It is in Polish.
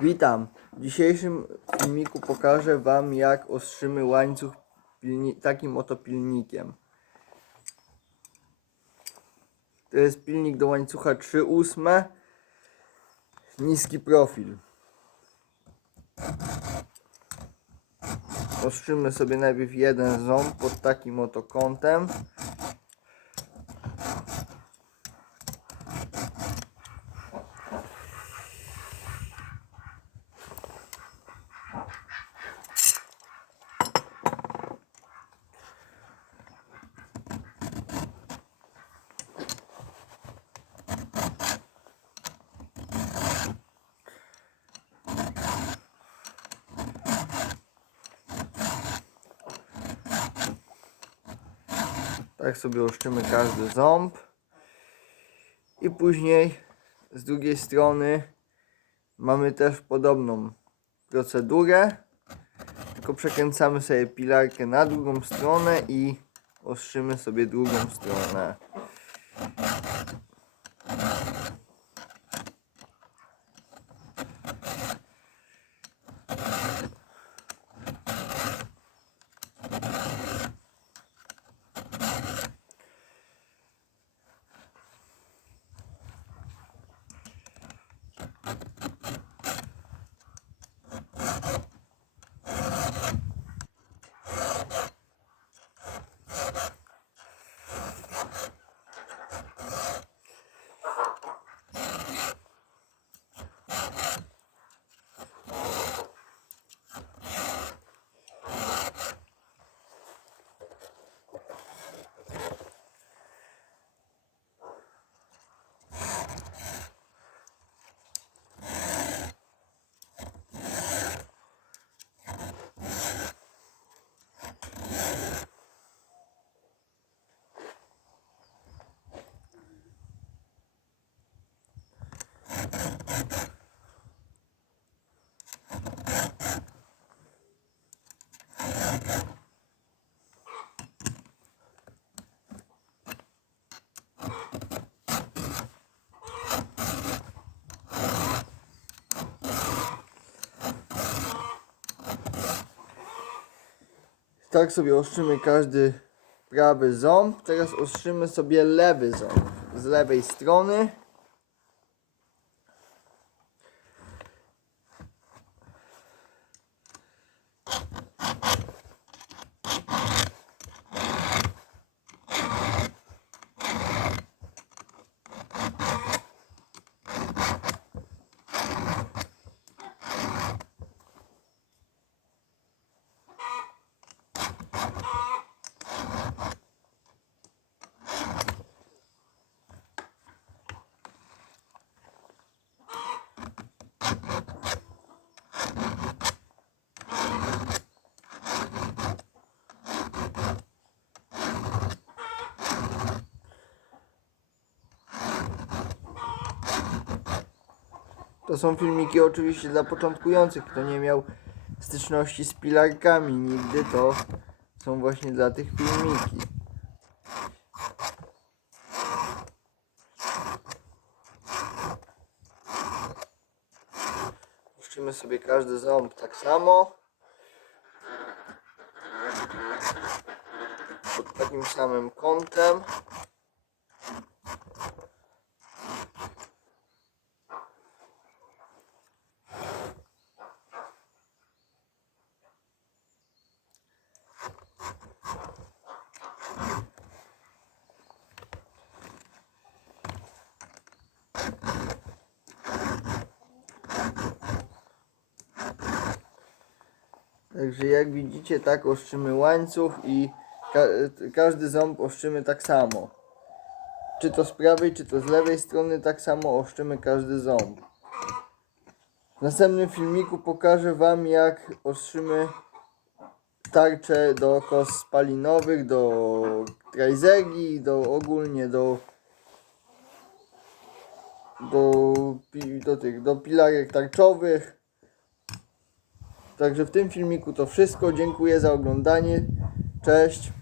Witam. W dzisiejszym filmiku pokażę Wam jak ostrzymy łańcuch takim oto pilnikiem. To jest pilnik do łańcucha 3 ósme. Niski profil. Ostrzymy sobie najpierw jeden ząb pod takim oto kątem. Tak sobie oszczymy każdy ząb. I później z drugiej strony mamy też podobną procedurę. Tylko przekręcamy sobie pilarkę na drugą stronę i ostrzymy sobie drugą stronę. Tak sobie ostrzymy każdy prawy ząb. Teraz ostrzymy sobie lewy ząb z lewej strony. To są filmiki oczywiście dla początkujących. Kto nie miał styczności z pilarkami nigdy, to są właśnie dla tych filmiki. Puszczymy sobie każdy ząb tak samo. Pod takim samym kątem. Także jak widzicie, tak oszczymy łańcuch i ka każdy ząb oszczymy tak samo. Czy to z prawej, czy to z lewej strony, tak samo oszczymy każdy ząb. W następnym filmiku pokażę Wam, jak ostrzymy tarcze do kos spalinowych, do trajzegi, do ogólnie do do, do tych, do pilarek tarczowych. Także w tym filmiku to wszystko. Dziękuję za oglądanie. Cześć.